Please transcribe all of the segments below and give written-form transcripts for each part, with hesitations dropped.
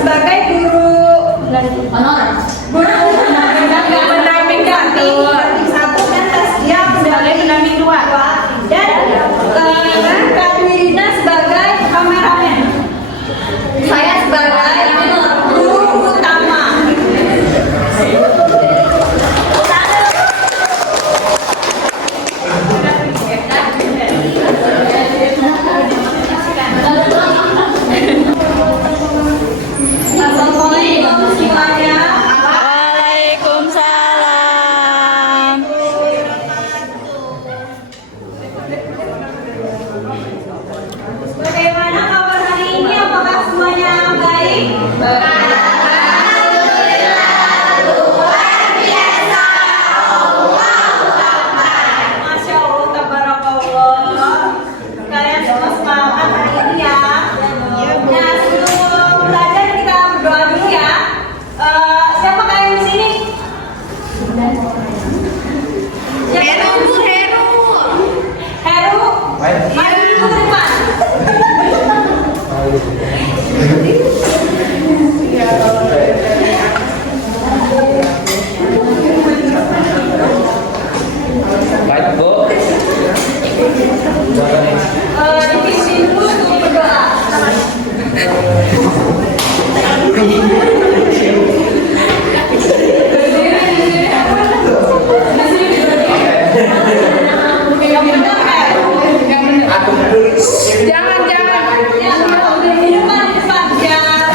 sebagai guru honor. Guru pendamping ganti satu dan Tasya sebagai pendamping dua dan Kak Dwirina sebagai kameramen. Saya sebagai guru utama. Assalamualaikum semuanya. Waalaikumsalam. Bagaimana kabar hari ini? Apakah semuanya baik? Masya Allah, tabarakallah. Kalian semua semangat hari ini ya. Nah, sebelum belajar kita berdoa dulu ya. Siapa kalian di sini? Heru. Mari dulu ke depan. Baik, Bu. Dipimpin dulu untuk berdoa. Yang benar, Her. Jangan. Ya, di depan. Jangan.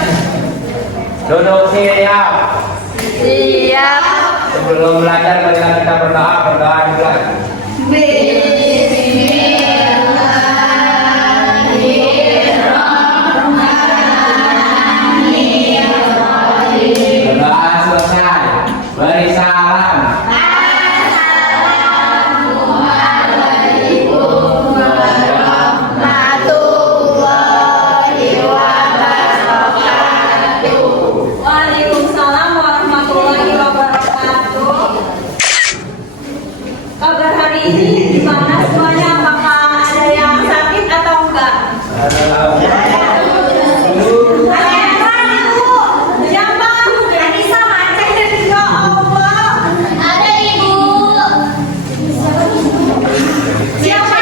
Duduk siap. Siap. Sebelum belajar, marilah kita berdoa dimulai. Berdoa selesai. Beri salam. Waalaikumsalam warahmatullahi wabarakatuh. Kabar hari ini gimana semuanya? Apakah ada yang sakit atau enggak? Ada yang sakit, Bu? Siapa? Anissa Macet. Ya Allah. Ada Ibu. Siapa?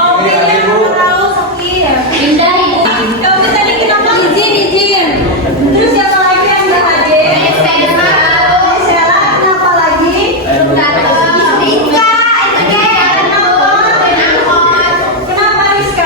Omi yang terlalu sakit. Indah Ibu. Kamu tadi kenapa? Izin. Terus siapa lagi yang enggak hadir? Sela, kenapa lagi? Kenapa Rizka?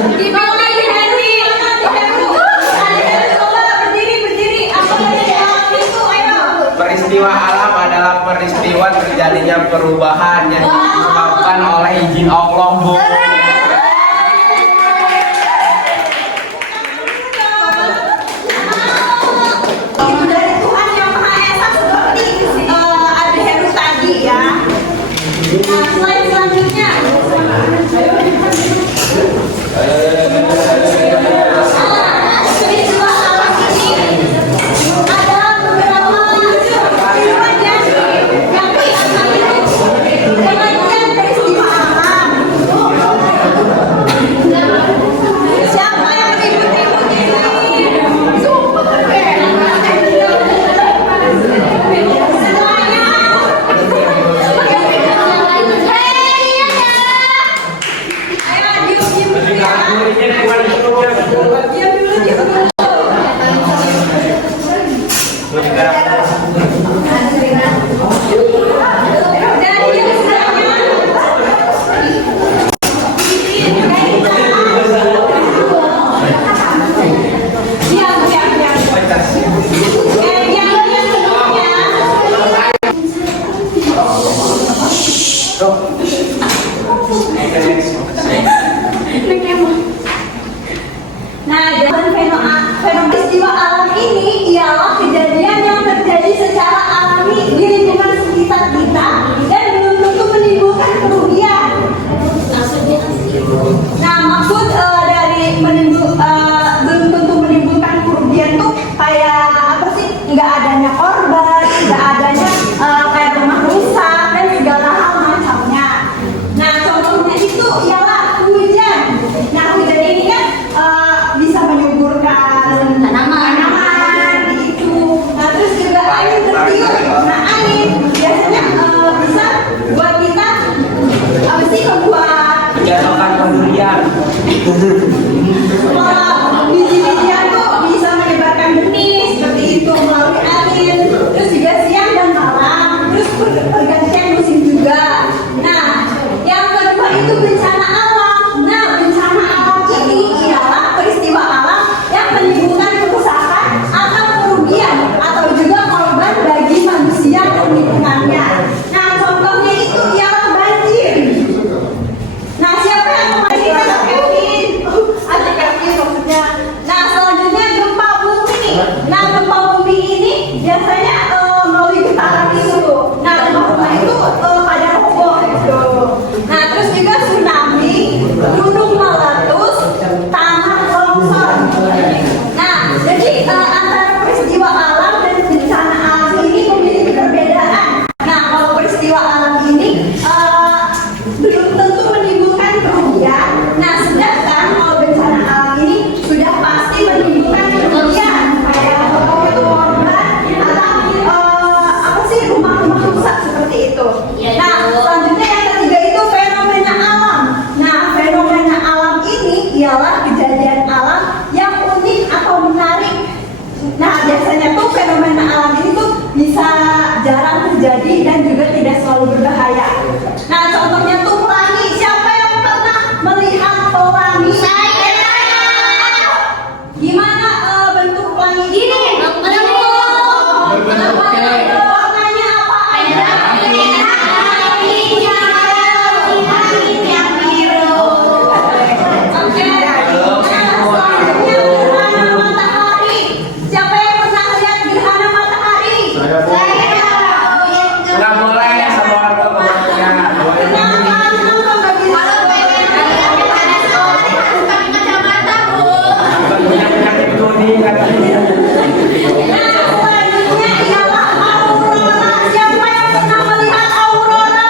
Gimana ini Henry? Kalian coba berdiri. Apa yang alam itu? Ayo. Peristiwa alam adalah peristiwa terjadinya perubahan yang disebabkan oleh izin Allah, Bu. Itu dari Tuhan yang Maha Esa seperti ada Heru tadi ya. Nah, slide selanjutnya. Peristiwa alam ini ada beberapa peristiwa yang kita itu jangankan peristiwa alam. Siapa yang ribut-ribut ini? Semuanya. Ayo diam dulu ya. Diam dulu. Dan yang Nah, dan fenomena peristiwa alam ini ialah kejadian yang terjadi secara alami di lingkungan sekitar kita dan belum tentu menimbulkan kerugian. Nah, maksud dari belum tentu menimbulkan kerugian tuh kayak apa sih? Nggak adanya korban, nggak adanya kayak rumah rusak dan segala hal macamnya. Nah, contohnya itu ialah hujan. Nah, hujan ini kan bisa menyuburkan tanaman itu. Nah, terus juga angin tertiup. Nah, angin biasanya bisa buat kita apa sih membuat Menjatuhkan pendurian. biji-bijian tuh bisa menyebarkan benih seperti itu melalui angin. Terus juga siang dan malam. Terus pergantian musim juga. Nah, yang kedua itu bencana alam. Nah, bencana alam ini ialah peristiwa alam yang menimbulkan kerusakan atau kerugian atau juga korban bagi manusia dan lingkungannya. Nah, contohnya itu ialah banjir. Nah, siapa yang memastikan Kevin? Ada Kevin maksudnya. Nah, selanjutnya gempa bumi. Nah, gempa bumi ini biasanya melalui getaran itu. Nah, rumah itu pada roboh gitu. Nah, terus juga tsunami, gunung meletus, tanah longsor. Nah, jadi antara peristiwa alam dan bencana alam ini memiliki perbedaan. Nah, kalau peristiwa alam ini belum tentu menimbulkan kerugian. Nah, sedangkan kalau bencana alam ini sudah pasti menimbulkan kerugian. Kayak itu korban atau apa sih rumah-rumah rusak seperti itu. Nah, selanjutnya yang ketiga itu fenomena alam. Nah, fenomena alam ini ialah kejadian alam yang unik atau menarik. Nah, biasanya tuh fenomena alam ini tuh bisa jarang terjadi dan juga tidak selalu berbahaya. Nah, contohnya tuh pelangi. Siapa yang pernah melihat pelangi? Saya. Gimana bentuk pelangi ini? Warnanya apa? Oke. Nah, selanjutnya gerhana matahari. Siapa yang pernah lihat gerhana matahari? Nggak boleh sama orang-orangnya. Kenapa nggak bisa? Punya penyakit kuning katanya. Nah, selanjutnya ialah aurora. Siapa yang pernah melihat aurora?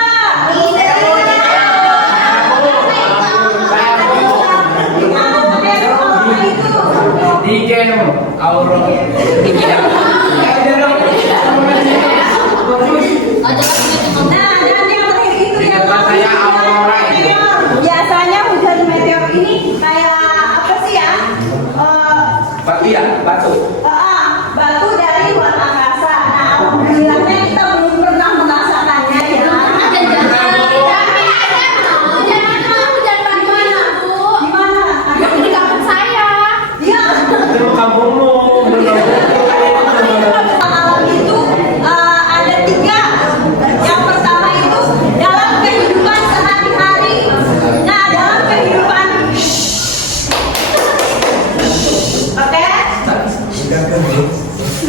Di game Aurora. Nah, dan yang terakhir itu Di yang tempat saya aurora itu. meteor. Biasanya hujan meteor ini kayak apa sih ya? Batu ya, batu. Batu dari luar angkasa. Nah, alhamdulillahnya kita belum pernah merasakannya ya. Gimana? Ada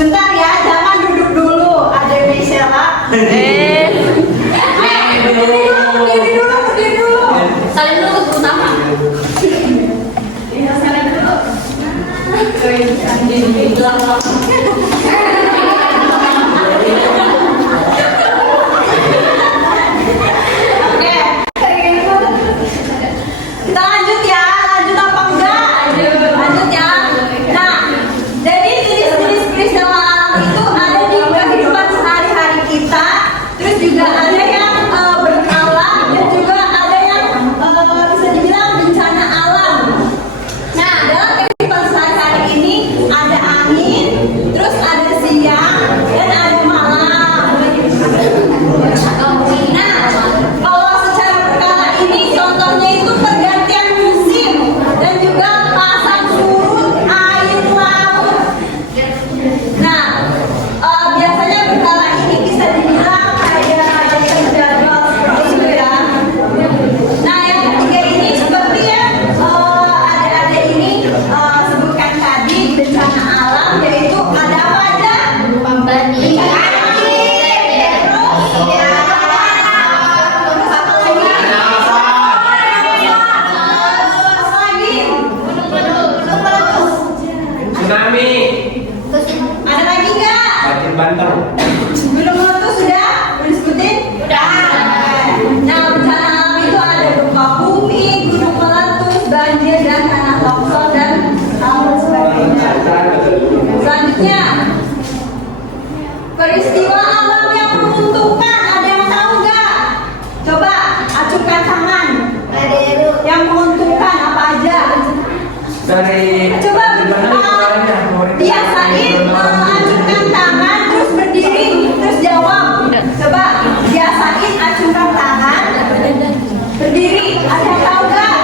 Sebentar ya, jangan duduk dulu. Ada Michela. Berdiri dulu. Saling dulu ke utama. Iya, saling dulu. Oke, kita lanjut ya. Lanjut apa enggak? Lanjut ya. Nah, jadi jenis-jenis dalam alam itu ada di kehidupan sehari-hari kita. Terus juga ada yang berkala dan juga ada yang bisa dibilang bencana alam. Nah, dalam kehidupan sehari-hari ini ada angin, terus ada siang dan ada malam. Nah, kalau secara berkala ini contohnya itu pergantian musim dan juga pasang surut air laut. Nah, biasanya berkala ini bisa dibilang kayak terjadwal seperti itu ya. Nah, yang ketiga ini seperti yang adik-adik ini sebutkan tadi bencana alam, yaitu ada apa aja? Pembanding. Tsunami. Ada lagi nggak? Banjir bandang. Belum meletus sudah? Udah disebutin? Udah. Nah, bencana alam itu ada gempa bumi, gunung meletus, banjir dan tanah longsor dan hal sebagainya. Selanjutnya, peristiwa alam yang menguntungkan, ada yang tahu nggak? Coba acungkan tangan. Yang menguntungkan apa aja? Dari Coba biasain acungkan tangan terus berdiri terus jawab. Coba biasain acungkan tangan berdiri. Ada yang tahu nggak?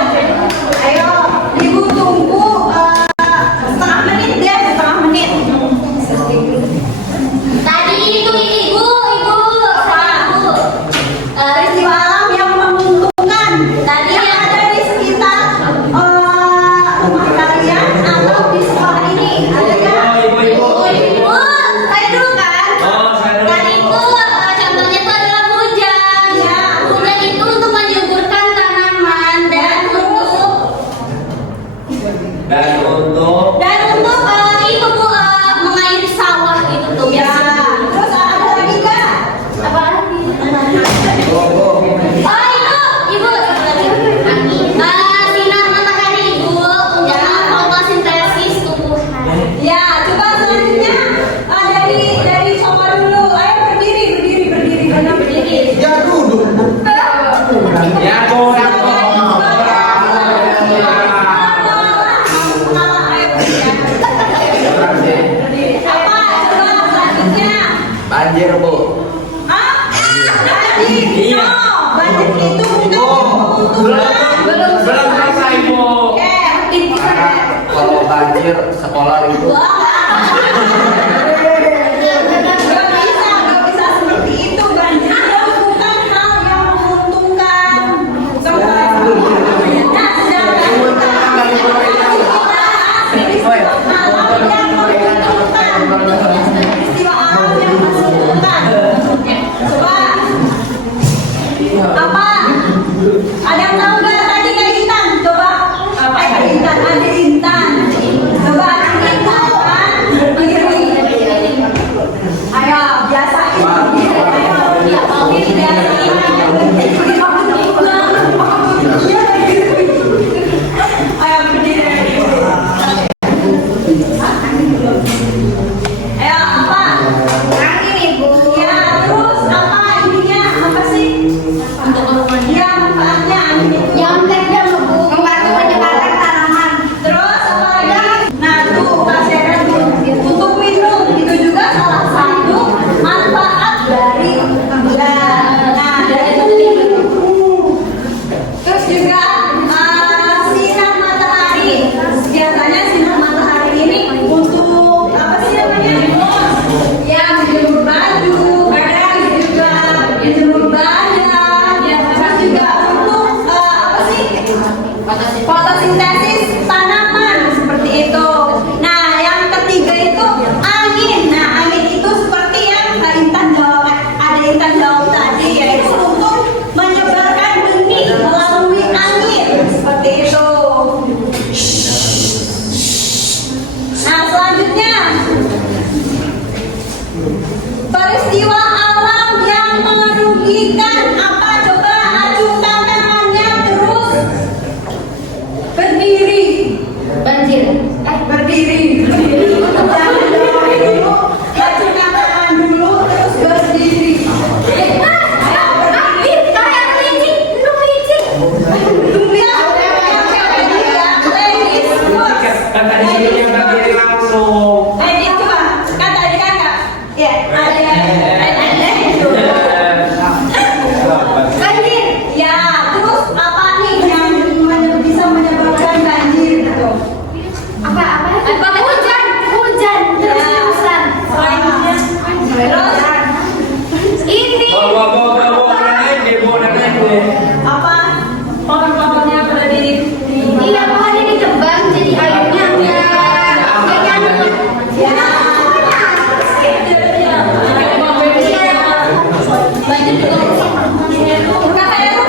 Ayo, ibu tunggu setengah menit deh, setengah menit. Tadi itu ibu. Peristiwa alam yang menguntungkan Tadi yang yang ada di sekitar rumah kalian atau di sekolah ini. Ada nggak? ibu. Saya dulu kan? Tadi itu contohnya itu adalah hujan. Ya. Hujan itu untuk menyuburkan tanaman dan untuk Dan untuk itu bu mengairi sawah gitu tuh. Ya. Terus ada lagi nggak? Apa lagi? Oh itu ibu. Sinar matahari ibu untuk fotosintesis tumbuhan. Ya, coba selanjutnya dari Soma dulu. Ayo berdiri. ya duduk. Ya kurang Apa? Coba selanjutnya. banjir bu. Banjir. Iya. No, banjir itu bukan Belum selesai bu. Oke, Karena kalau banjir sekolah itu Gak bisa seperti itu. Banjir itu bukan hal yang menguntungkan. Nah, sedangkan alam yang menguntungkan. Peristiwa alam yang menguntungkan. Coba apa? Ada yang tahu nggak tadi Kak Intan? Coba apa Kak Intan? Ada Intan. Coba Intan kan berdiri. Ayo biasain. Ayo biasain. Ayo berdiri. Ayo apa? Angin ibu. Ya terus apa ininya? Apa sih? Ya manfaatnya angin itu. Yang kerja bu Membantu menyebarkan tanaman. Terus apa lagi? Nah tuh Kak Sera tuh untuk minum itu juga salah satu manfaat dari bulan. Nah dari itu. Terus juga sinar matahari. Biasanya sinar matahari ini untuk apa sih namanya? Ya menjemur baju, kadang juga menjemur badan. Terus juga untuk apa sih? Fotosintesis tanaman seperti itu. Nah, yang ketiga itu angin. Nah, Nah, selanjutnya peristiwa alam yang merugikan apa? Coba acungkan tangannya terus berdiri. Banjir. Berdiri. Acungkan tangan dulu terus berdiri. Kan tadi suruhnya berdiri langsung. Coba kan tadi kan nggak? Ya, ada. Banjir. Ya, terus apa nih yang bisa menyebabkan banjir gitu? Apa? Hujan. Terus-terusan. Terus ini apa? Pohon-pohonnya pada di Iya, pohonnya ditebang jadi airnya nggak nyangkut. ya. Banjir juga rusak. Kak Heru.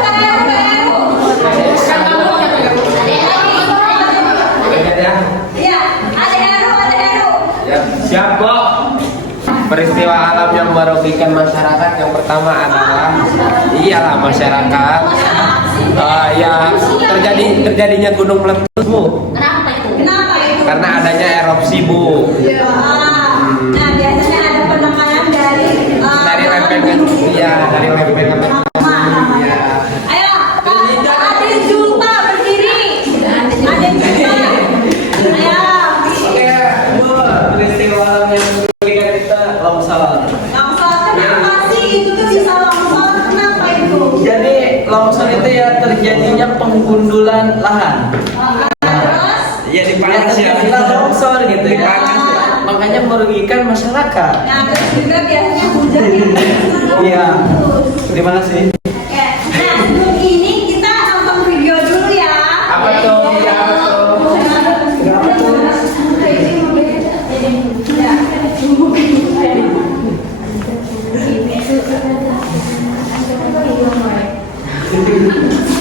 Iya, ada Heru. Siap, Kok. Peristiwa alam yang merugikan masyarakat yang pertama adalah iyalah masyarakat yang terjadinya gunung meletus, Bu. Kenapa itu? Kenapa itu? Karena adanya erupsi, Bu. Nah, biasanya ada penekanan dari Lempengan. Iya, dari lempengan. Iya. Ayo, ada Julta berdiri. Ada Julta. Ayo. Oke, Bu. Peristiwa alam yang merugikan kita longsor. Longsor kenapa sih itu tuh bisa longsor? Kenapa itu? Jadi longsor itu ya terjadinya penggundulan lahan. Terus? Ya terjadilah longsor gitu ya. Makanya merugikan masyarakat. Nah, terus juga biasanya hujan yang Iya. Terima kasih. Oke. Nah, sebelum ini kita nonton video dulu ya. Apa tuh? Ya, betul.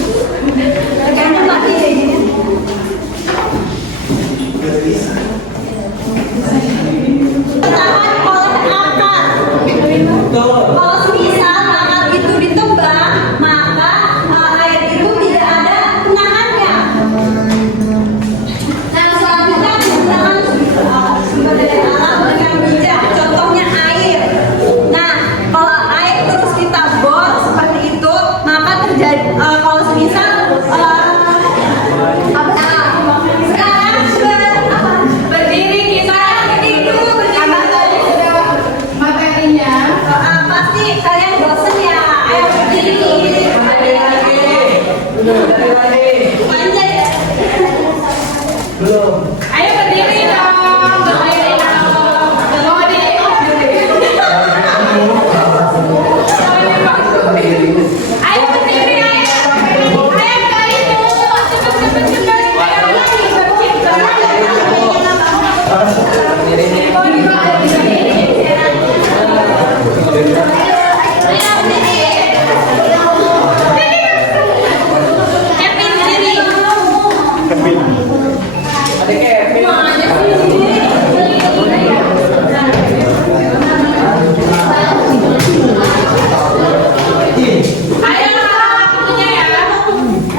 Kayaknya mati deh gini. Tangan oleh akar. Kalau semisal akar itu ditebang, maka air itu tidak ada genangannya. Nah, selanjutnya menggunakan sumber daya alam dengan bijak. Contohnya air. Nah, kalau air terus kita bor seperti itu, maka terjadi kalau semisal sekarang berdiri kita berdiri dulu materinya pasti kalian bosen ya. Ayo berdiri panjang ya. Ayo berdiri dong. Ayo berdiri ayo kali dulu cepet.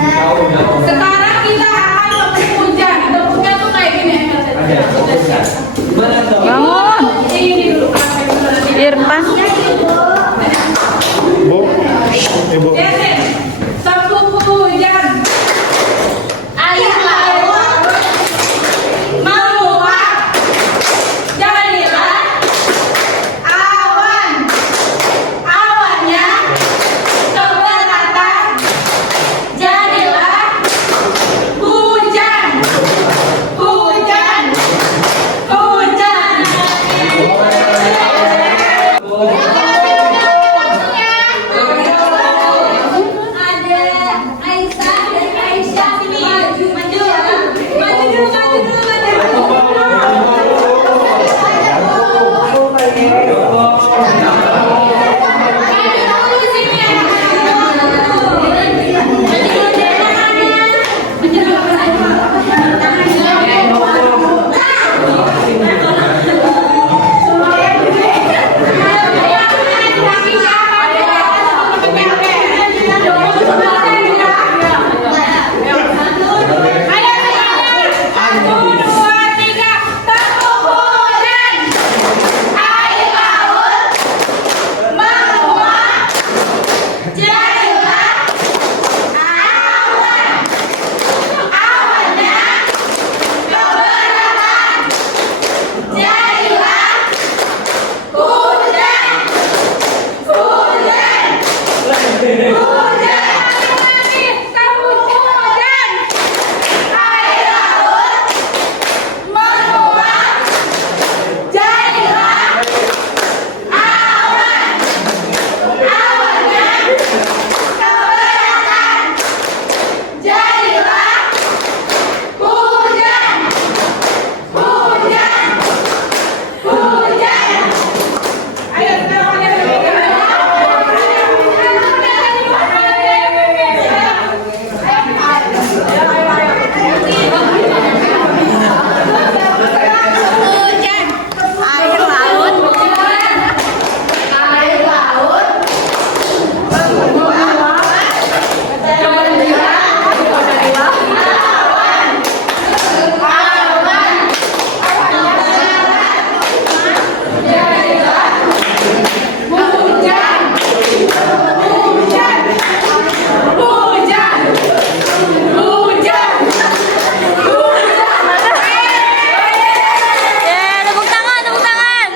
Sekarang kita akan memberi hujan. Bentuknya tuh kayak gini. Bangun, Ini dulu. Irfan. Jadi, sabtu hujan. Air. 1, 2, 3. Perkebunan, air laut, menguap, jadilah awan. Awannya keberatan, jadilah hujan. Hujan. Hujan. Kehujan. Air laut menguap, jadilah awan. Awannya keberatan, jadilah hujan. Hujan. Hujan. Ayo hujan. Air laut. Air laut menguap, jadilah awan. Awan. Jadilah hujan. Hujan. Hujan. Hujan. Ya, tepuk tangan, tepuk tangan.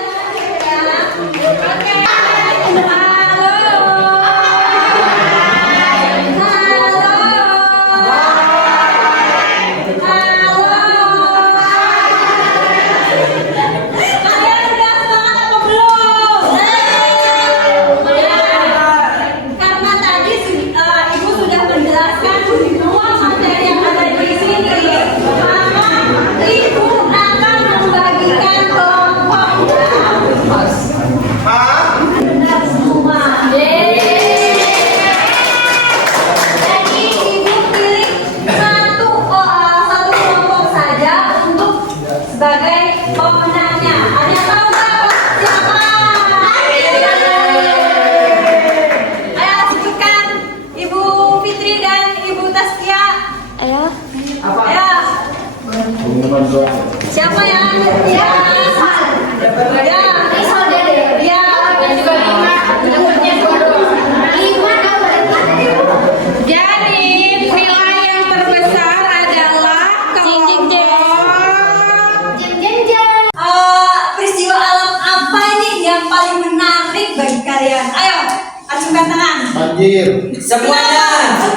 Karena tadi Ibu sudah menjelaskan semua materi yang ada di sini, maka Ibu akan membagikan kelompoknya. Benar semua. Jadi Ibu pilih satu kelompok saja untuk sebagai pemenangnya. Ada yang tahu nggak siapa? Ayo sebutkan Ibu Fitri dan Ibu Taskia. Ayo. Ayo. Siapa yang ya? Ya. Ya. Jadi nilai yang terbesar adalah peristiwa alam apa ini yang paling menarik bagi kalian? Ayo, acungkan tangan. Banjir. Semuanya.